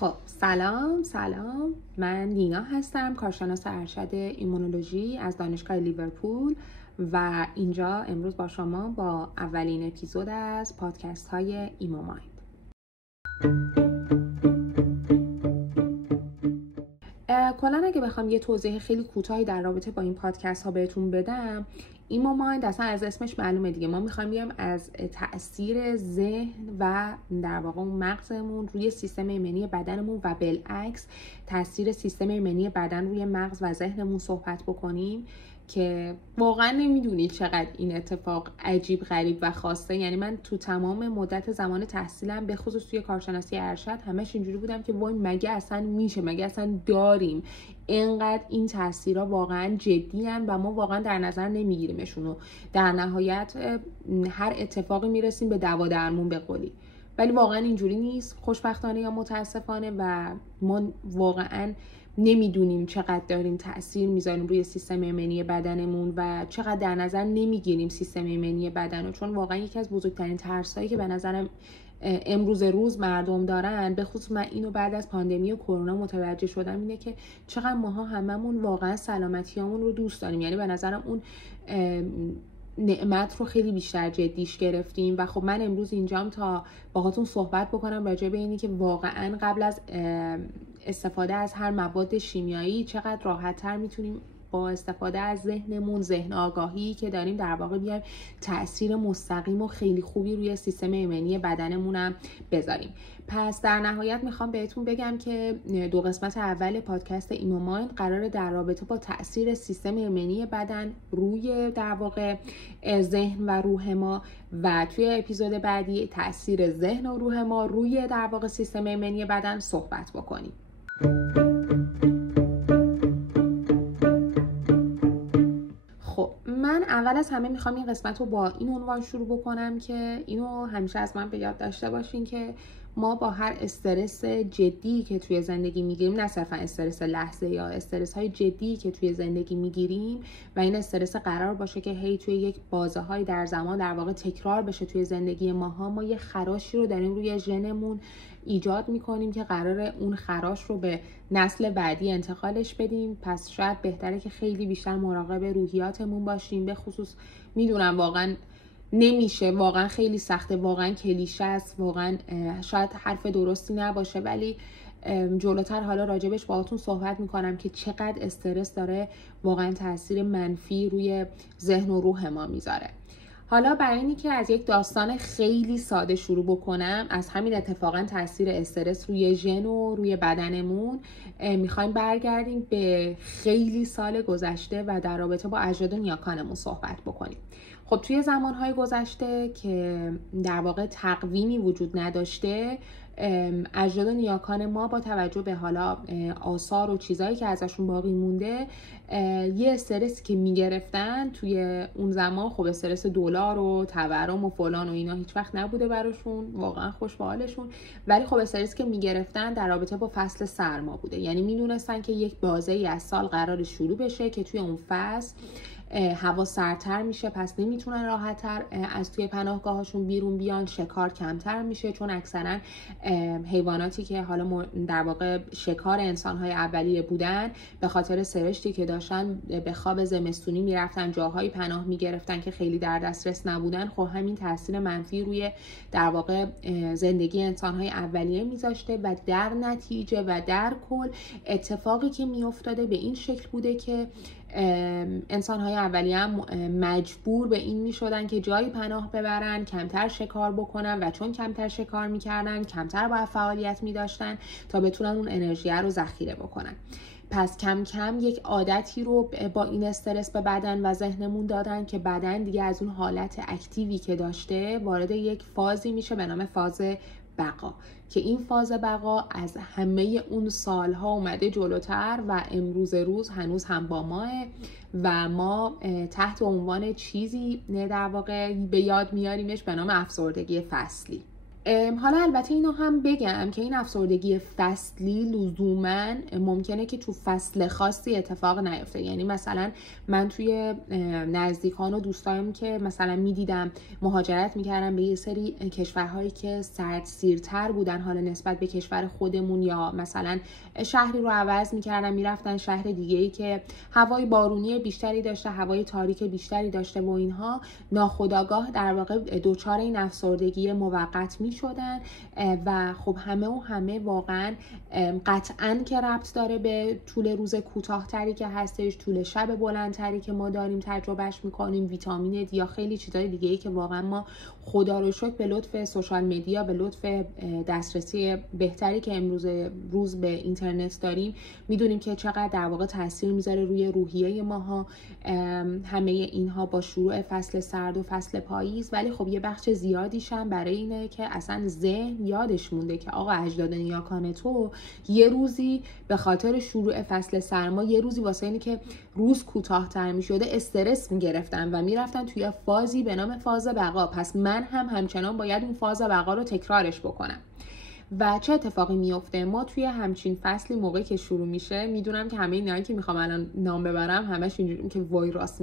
خب سلام، من نینا هستم، کارشناس ارشد ایمونولوژی از دانشگاه لیورپول و اینجا امروز با شما با اولین اپیزود از پادکست های ایمومایند. کلا اگه بخوام یه توضیح خیلی کوتاهی در رابطه با این پادکست ها بهتون بدم، ایمومایند اصلا از اسمش معلومه دیگه، ما میخوایم بیایم از تأثیر ذهن و در واقع اون مغزمون روی سیستم ایمنی بدنمون و بالعکس تأثیر سیستم ایمنی بدن روی مغز و ذهنمون صحبت بکنیم که واقعا نمیدونید چقدر این اتفاق عجیب غریب و خاصه. یعنی من تو تمام مدت زمان تحصیلم به خصوص توی کارشناسی ارشد همش اینجوری بودم که وای مگه اصلا میشه، مگه اصلا داریم اینقدر این تاثیرها واقعا جدی ان و ما واقعا در نظر نمیگیریمشون و در نهایت هر اتفاقی میرسیم به دوا درمون به قولی، ولی واقعا اینجوری نیست خوشبختانه یا متاسفانه و ما واقعا نمیدونیم چقدر داریم تأثیر میذاریم روی سیستم ایمنی بدنمون و چقدر در نظر نمیگیریم سیستم ایمنی بدن رو، چون واقعا یکی از بزرگترین ترسایی که به نظرم امروز روز مردم دارن، به خصوص من اینو بعد از پاندمی و کرونا متوجه شدم، اینه که چقدر ماها هممون واقعا سلامتیامون رو دوست داریم. یعنی به نظرم اون نعمت رو خیلی بیشتر جدیش گرفتیم و خب من امروز اینجام تا باهاتون صحبت بکنم راجع به اینی که واقعا قبل از استفاده از هر مواد شیمیایی چقدر راحت‌تر میتونیم با استفاده از ذهنمون، ذهن آگاهی که داریم در واقع بیایم تأثیر مستقیم و خیلی خوبی روی سیستم ایمنی بدنمون هم بذاریم. پس در نهایت میخوام بهتون بگم که دو قسمت اول پادکست ایمومایند قراره در رابطه با تأثیر سیستم ایمنی بدن روی در واقع ذهن و روح ما و توی اپیزود بعدی تأثیر ذهن و روح ما روی در واقع سیستم ایمنی بدن صحبت بکنیم. من اول از همه میخوام این قسمت رو با این عنوان شروع بکنم که اینو همیشه از من به یاد داشته باشین که ما با هر استرس جدی که توی زندگی میگیریم، نه صرفا استرس لحظه یا استرس های جدی که توی زندگی میگیریم و این استرس قرار باشه که هی توی یک بازه های در زمان در واقع تکرار بشه توی زندگی ماها، ما یه خراشی رو داریم روی ژنمون ایجاد میکنیم که قراره اون خراش رو به نسل بعدی انتقالش بدیم. پس شاید بهتره که خیلی بیشتر مراقب روحیاتمون باشیم. به خصوص میدونم واقعا نمیشه، واقعا خیلی سخته، واقعا کلیشه است، واقعا شاید حرف درستی نباشه، ولی جلوتر حالا راجبش باهاتون صحبت میکنم که چقدر استرس داره واقعا تاثیر منفی روی ذهن و روح ما میذاره. حالا برای اینی که از یک داستان خیلی ساده شروع بکنم، از همین اتفاقا تاثیر استرس روی ژن و روی بدنمون، میخوایم برگردیم به خیلی سال گذشته و در رابطه با اجداد و نیاکانمون صحبت بکنیم. خب توی زمانهای گذشته که در واقع تقویمی وجود نداشته، اجداد و نیاکان ما با توجه به حالا آثار و چیزایی که ازشون باقی مونده، یه استرسی که میگرفتن توی اون زمان، خب استرس دلار و تورم و فلان و اینا هیچ وقت نبوده براشون، واقعا خوش به حالشون، ولی خب استرسی که میگرفتن در رابطه با فصل سرما بوده. یعنی میدونستن که یک بازه‌ای از سال قرار شروع بشه که توی اون فصل هوا سردتر میشه، پس نمیتونن راحت‌تر از توی پناهگاهاشون بیرون بیان، شکار کمتر میشه، چون اکثرا حیواناتی که حالا در واقع شکار انسان‌های اولیه بودن به خاطر سرشتی که داشتن به خواب زمستونی میرفتن، جاهای پناه میگرفتن که خیلی در دسترس نبودن. خب همین تاثیر منفی روی در واقع زندگی انسان‌های اولیه میذاشته و در نتیجه و در کل اتفاقی که میافتاده به این شکل بوده که انسان‌های اولیه هم مجبور به این میشدن که جایی پناه ببرن، کمتر شکار بکنن و چون کمتر شکار میکردن کمتر باید فعالیت میداشتن تا بتونن اون انرژی رو ذخیره بکنن. پس کم کم یک عادتی رو با این استرس به بدن و ذهنمون دادن که بدن دیگه از اون حالت اکتیوی که داشته وارد یک فازی میشه به نام فاز بقا، که این فاز بقا از همه اون سالها اومده جلوتر و امروز روز هنوز هم با ماه و ما تحت عنوان چیزی در واقع به یاد میاریمش به نام افسردگی فصلی. حالا البته اینو هم بگم که این افسردگی فصلی لزوما ممکنه که تو فصل خاصی اتفاق نیفته. یعنی مثلا من توی نزدیکان و دوستایم که مثلا میدیدم مهاجرت میکردم به یه سری کشورهایی که سردسیرتر بودن حالا نسبت به کشور خودمون، یا مثلا شهری رو عوض میکردن میرفتن شهر دیگه‌ای که هوای بارونی بیشتری داشته، هوای تاریک بیشتری داشته و اینها، ناخودآگاه در واقع دچار این افسردگی موقت شدن. و خب همه واقعا قطعاً که ربط داره به طول روز کوتاه‌تری که هستش، طول شب بلندتری که ما داریم تجربهش میکنیم، ویتامین دی یا خیلی چیزای دیگه‌ای که واقعا ما خدا رو شکر به لطف سوشال مدیا، به لطف دسترسی بهتری که امروز روز به اینترنت داریم میدونیم که چقدر در واقع تاثیر میذاره روی روحیه ماها همه اینها با شروع فصل سرد و فصل پاییز. ولی خب یه بخش زیادیش هم برای اینه که اصلا ذهن یادش مونده که آقا اجداد نیاکان تو یه روزی به خاطر شروع فصل سرما، یه روزی واسه اینی که روز کوتاه‌تر می‌شده استرس می‌گرفتن و میرفتن توی فازی به نام فاز بقا. پس من هم همچنان باید اون فاز بقا رو تکرارش بکنم. و چه اتفاقی میفته؟ ما توی همچین فصلی موقعی که شروع میشه، میدونم که همه اینایی که میخوام الان نام ببرم همش اینجوری که وای راست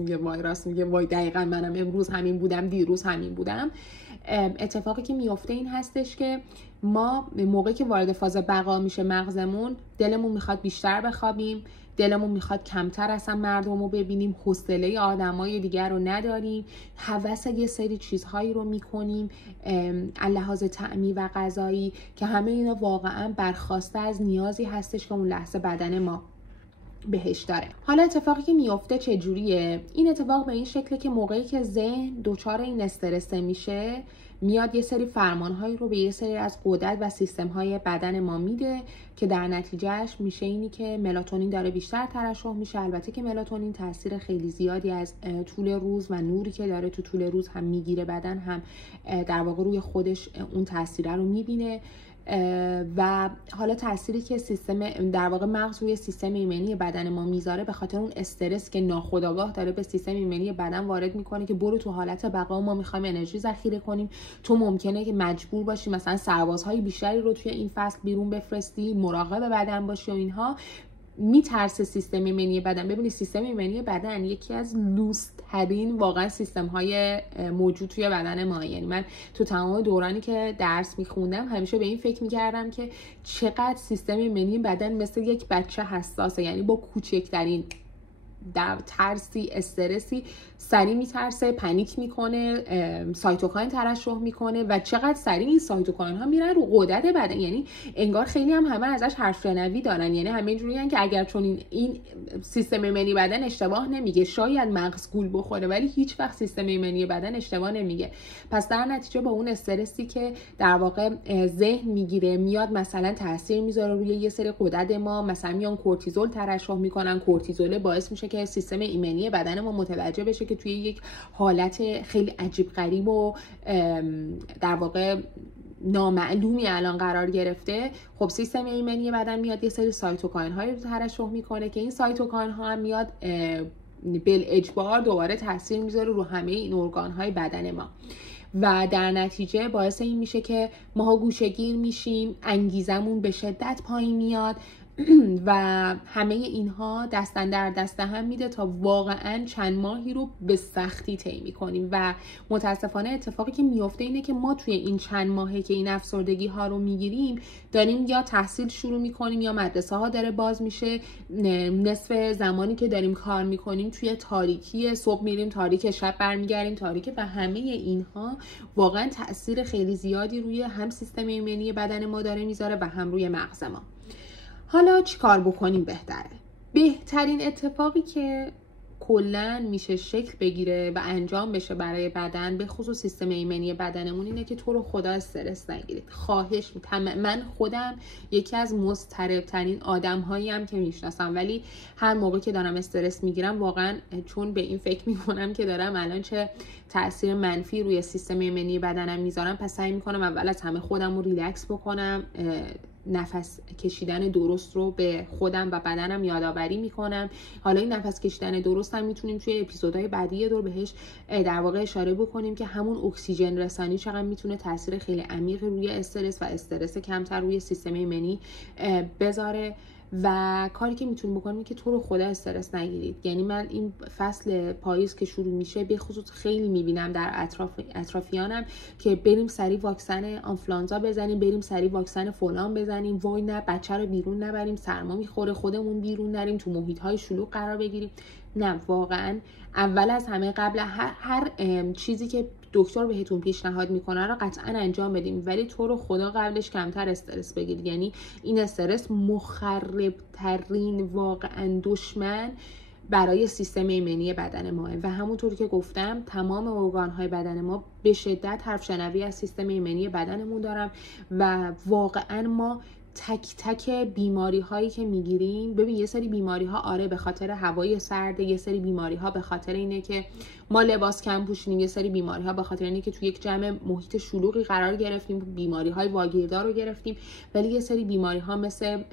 میگه وای دقیقاً منم امروز همین بودم، دیروز همین بودم. اتفاقی که میفته این هستش که ما موقعی که وارد فاز بقا میشه مغزمون، دلمون میخواد بیشتر بخوابیم، دلمون میخواد کمتر اصلا مردم رو ببینیم، حوصله آدمای دیگر رو نداریم، هوس یه سری چیزهایی رو میکنیم لحاظ طعمی و غذایی که همه اینا واقعا برخواسته از نیازی هستش که اون لحظه بدن ما بهش داره. حالا اتفاقی که میفته چجوریه؟ این اتفاق به این شکله که موقعی که ذهن دچار این استرس میشه، میاد یه سری فرمانهایی رو به یه سری از غدد و سیستم‌های بدن ما میده که در نتیجهش میشه اینی که ملاتونین داره بیشتر ترشح میشه. البته که ملاتونین تاثیر خیلی زیادی از طول روز و نوری که داره تو طول روز هم میگیره بدن، هم در واقع روی خودش اون تاثیر رو میبینه. و حالا تأثیری که سیستم در واقع مغز روی سیستم ایمنی بدن ما میذاره به خاطر اون استرس که ناخودآگاه داره به سیستم ایمنی بدن وارد میکنه که برو تو حالت بقا، ما میخوایم انرژی ذخیره کنیم، تو ممکنه که مجبور باشی مثلا سربازهای بیشتری رو توی این فصل بیرون بفرستی، مراقب بدن باشی و اینها. میترسه سیستم ایمنی بدن. ببینید سیستم ایمنی بدن یکی از لوست‌ترین واقعا سیستم‌های موجود توی بدن ما. یعنی من تو تمام دورانی که درس میخوندم همیشه به این فکر میکردم که چقدر سیستم ایمنی بدن مثل یک بچه حساسه. یعنی با کوچکترین در ترسی، استرسی سریع میترسه، پنیک میکنه، سایتوکاین ترشح میکنه و چقدر سریع این سایتوکاین ها میرن رو غدد بدن. یعنی انگار خیلی همه ازش حرف شنوی دارن. یعنی همه اینجوریان که اگر چون این سیستم ایمنی بدن اشتباه نمیگه، شاید مغز گول بخوره ولی هیچ وقت سیستم ایمنی بدن اشتباه نمیگه. پس در نتیجه با اون استرسی که در واقع ذهن میگیره میاد مثلا تاثیر میذاره روی یه سری غدد ما، مثلا میان کورتیزول ترشح میکنن. کورتیزول باعث میشه که سیستم ایمنی بدن ما متوجه بشه که توی یک حالت خیلی عجیب غریب و در واقع نامعلومی الان قرار گرفته. خب سیستم ایمنی بدن میاد یه سری سایتوکاین هایی رو ترشح میکنه که این سایتوکاین ها هم میاد بالاجبار دوباره تاثیر میذاره رو همه این ارگان های بدن ما و در نتیجه باعث این میشه که ماها گوشه‌گیر میشیم، انگیزمون به شدت پایین میاد و همه اینها دستن در دست هم میده تا واقعا چند ماهی رو به سختی طی میکنیم. و متاسفانه اتفاقی که میفته اینه که ما توی این چند ماهی که این افسردگی ها رو میگیریم داریم یا تحصیل شروع میکنیم یا مدرسه ها داره باز میشه. نصف زمانی که داریم کار میکنیم توی تاریکی، صبح میریم تاریک، شب برمیگردیم تاریک و همه اینها واقعا تأثیر خیلی زیادی روی هم سیستم ایمنی بدن ما داره میذاره و هم روی مغز ما. حالا چی کار بکنیم بهتره؟ بهترین اتفاقی که کلن میشه شکل بگیره و انجام بشه برای بدن، به خصوص سیستم ایمنی بدنمون، اینه که تو رو خدا استرس نگیرید. خواهش میکنم. من خودم یکی از مضطرب‌ترین آدم‌هاییم که میشناسم، ولی هر موقع که دارم استرس میگیرم واقعا چون به این فکر میکنم که دارم الان چه تأثیر منفی روی سیستم ایمنی بدنم میذارم، پس سعی میکنم اول از همه خودم رو ریلکس بکنم، نفس کشیدن درست رو به خودم و بدنم یادآوری میکنم. حالا این نفس کشیدن درست هم میتونیم توی اپیزودهای بعدی دور بهش در واقع اشاره بکنیم که همون اکسیژن رسانی چقدر میتونه تاثیر خیلی عمیق روی استرس و استرس کمتر روی سیستم ایمنی بذاره. و کاری که میتونیم بکنیم که تو رو خدا استرس نگیرید. یعنی من این فصل پاییز که شروع میشه به خصوص خیلی میبینم در اطرافیانم که بریم سریع واکسن آنفلانزا بزنیم، بریم سریع واکسن فلان بزنیم، وای نه بچه رو بیرون نبریم، سرما میخوره، خودمون بیرون نریم، تو محیط های شلوغ قرار بگیریم. نه، واقعا اول از همه قبل هر چیزی که دکتر بهتون پیشنهاد میکنه رو قطعا انجام بدیم، ولی تو رو خدا قبلش کمتر استرس بگیرید. یعنی این استرس مخرب ترین واقعا دشمن برای سیستم ایمنی بدن ماه و همونطور که گفتم تمام ارگان‌های بدن ما به شدت حرف شنوی از سیستم ایمنی بدنمون دارن و واقعا ما تک تک بیماری هایی که میگیریم، ببین یه سری بیماری ها آره به خاطر هوای سرد، یه سری بیماری ها به خاطر اینه که ما لباس کم پوشیدیم، یه سری بیماری ها به خاطر اینه که توی یک جمع محیط شلوغی قرار گرفتیم، بیماری های واگیردار رو گرفتیم، ولی یه سری بیماری ها مثل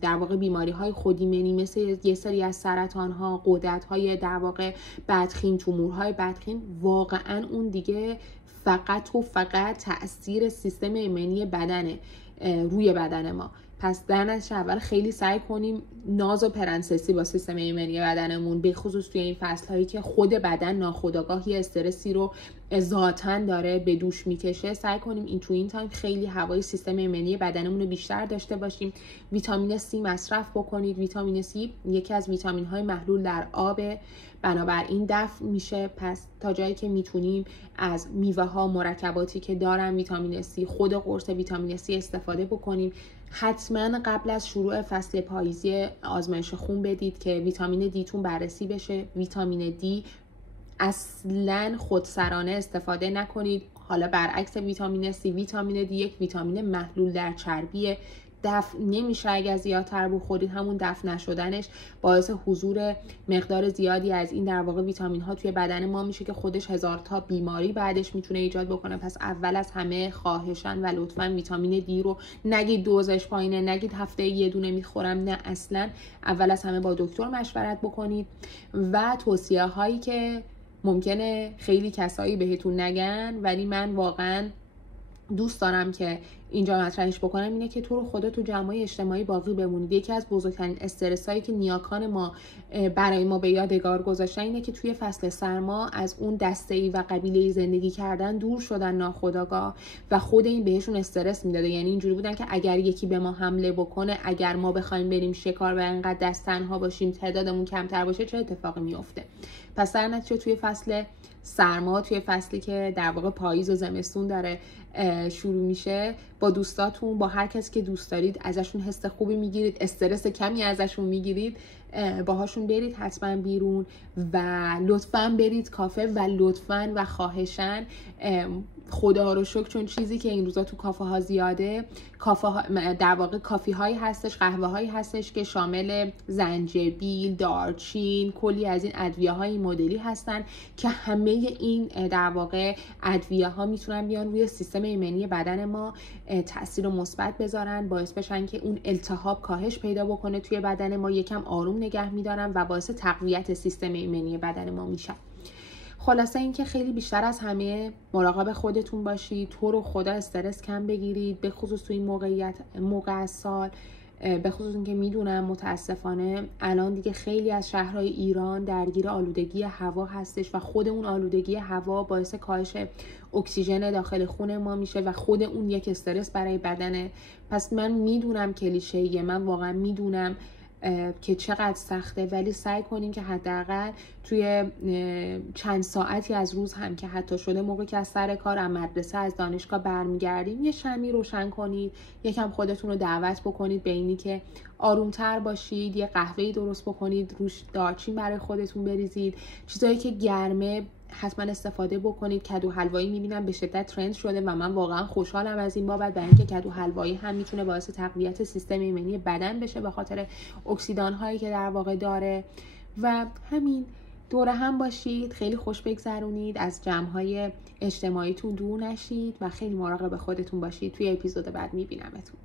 در واقع بیماری های خودایمنی، مثل یه سری از سرطان ها، غدد های در واقع بدخیم، تومورهای بدخیم، واقعا اون دیگه فقط و فقط تأثیر سیستم ایمنی بدنه روی بدن ما. پس در نتیجه اول خیلی سعی کنیم ناز و پرنسسی با سیستم ایمنی بدنمون، به خصوص توی این فصل‌هایی که خود بدن ناخودآگاه یه استرسی رو ذاتاً داره به دوش میکشه، سعی کنیم این تو این تایم خیلی هوای سیستم ایمنی بدنمون رو بیشتر داشته باشیم. ویتامین C مصرف بکنید. ویتامین C یکی از ویتامین‌های محلول در آب، بنابراین دفع میشه. پس تا جایی که میتونیم از میوه ها، مرکباتی که دارن ویتامین C، خود قرص ویتامین C استفاده بکنیم. حتما قبل از شروع فصل پاییزی آزمایش خون بدید که ویتامین D تون بررسی بشه. ویتامین D اصلا خودسرانه استفاده نکنید. حالا برعکس ویتامین C، ویتامین D یک ویتامین محلول در چربیه، دفع نمیشه اگه زیادتر بخورید. همون دفع نشدنش باعث حضور مقدار زیادی از این در واقع ویتامین ها توی بدن ما میشه که خودش هزار تا بیماری بعدش میتونه ایجاد بکنه. پس اول از همه خواهشاً و لطفاً ویتامین D رو نگید دوزش پایینه، نگید هفته یه دونه میخورم، نه اصلا. اول از همه با دکتر مشورت بکنید و توصیه هایی که ممکنه خیلی کسایی بهتون نگن ولی من واقعاً دوست دارم که اینجا مطرحش بکنم اینه که تو رو خدا تو جمعای اجتماعی باقی بمونید. یکی از بزرگترین استرس هایی که نیاکان ما برای ما به یادگار گذاشتن اینه که توی فصل سرما از اون دسته‌ای و قبیله‌ای زندگی کردن دور شدن ناخودآگاه و خود این بهشون استرس میداده. یعنی اینجوری بودن که اگر یکی به ما حمله بکنه، اگر ما بخوایم بریم شکار و انقدر دست تنها باشیم، تعدادمون کمتر باشه، چه اتفاقی میفته؟ پس در نتیجه توی فصل سرما، توی فصلی که در واقع پاییز و زمستون داره شروع میشه، با دوستاتون، با هر کسی که دوست دارید ازشون حس خوبی میگیرید، استرس کمی ازشون میگیرید، باهاشون برید حتما بیرون و لطفاً برید کافه و لطفاً و خواهشاً خدا رو شکر، چون چیزی که این روزا تو کافه ها زیاده، کافه ها در واقع کافی هایی هستش، قهوه هایی هستش که شامل زنجبیل، دارچین، کلی از این ادویه های مدلی هستن که همه این در واقع ادویه ها میتونن بیان روی سیستم ایمنی بدن ما تاثیر مثبت بذارن، باعث بشن که اون التهاب کاهش پیدا بکنه توی بدن ما، یکم آروم نگه میدارن و باعث تقویت سیستم ایمنی بدن ما میشن. خلاصه این که خیلی بیشتر از همه مراقب خودتون باشید، تو رو خدا استرس کم بگیرید، به خصوص تو این موقع از سال، به خصوص اینکه میدونم متاسفانه الان دیگه خیلی از شهرهای ایران درگیر آلودگی هوا هستش و خود اون آلودگی هوا باعث کاهش اکسیژن داخل خون ما میشه و خود اون یک استرس برای بدنه. پس من میدونم کلیشه‌ایه، من واقعا میدونم که چقدر سخته، ولی سعی کنیم که حداقل توی چند ساعتی از روز هم که حتی شده موقعی که از سر کار، از مدرسه، از دانشگاه برمیگردیم، یه شمعی روشن کنید، یکم خودتون رو دعوت بکنید به اینی که آرومتر باشید، یه قهوه‌ای درست بکنید، روش دارچین برای خودتون بریزید، چیزایی که گرمه حتما استفاده بکنید. کدو حلوایی میبینم به شدت ترند شده و من واقعا خوشحالم از این بابت، برای اینکه کدو حلوایی هم میتونه باعث تقویت سیستم ایمنی بدن بشه به خاطر اکسیدان هایی که در واقع داره. و همین، دوره هم باشید، خیلی خوش بگذرونید، از جمع های اجتماعیتون دور نشید و خیلی مراقب خودتون باشید. توی اپیزود بعد میبینمتون.